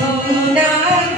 không đã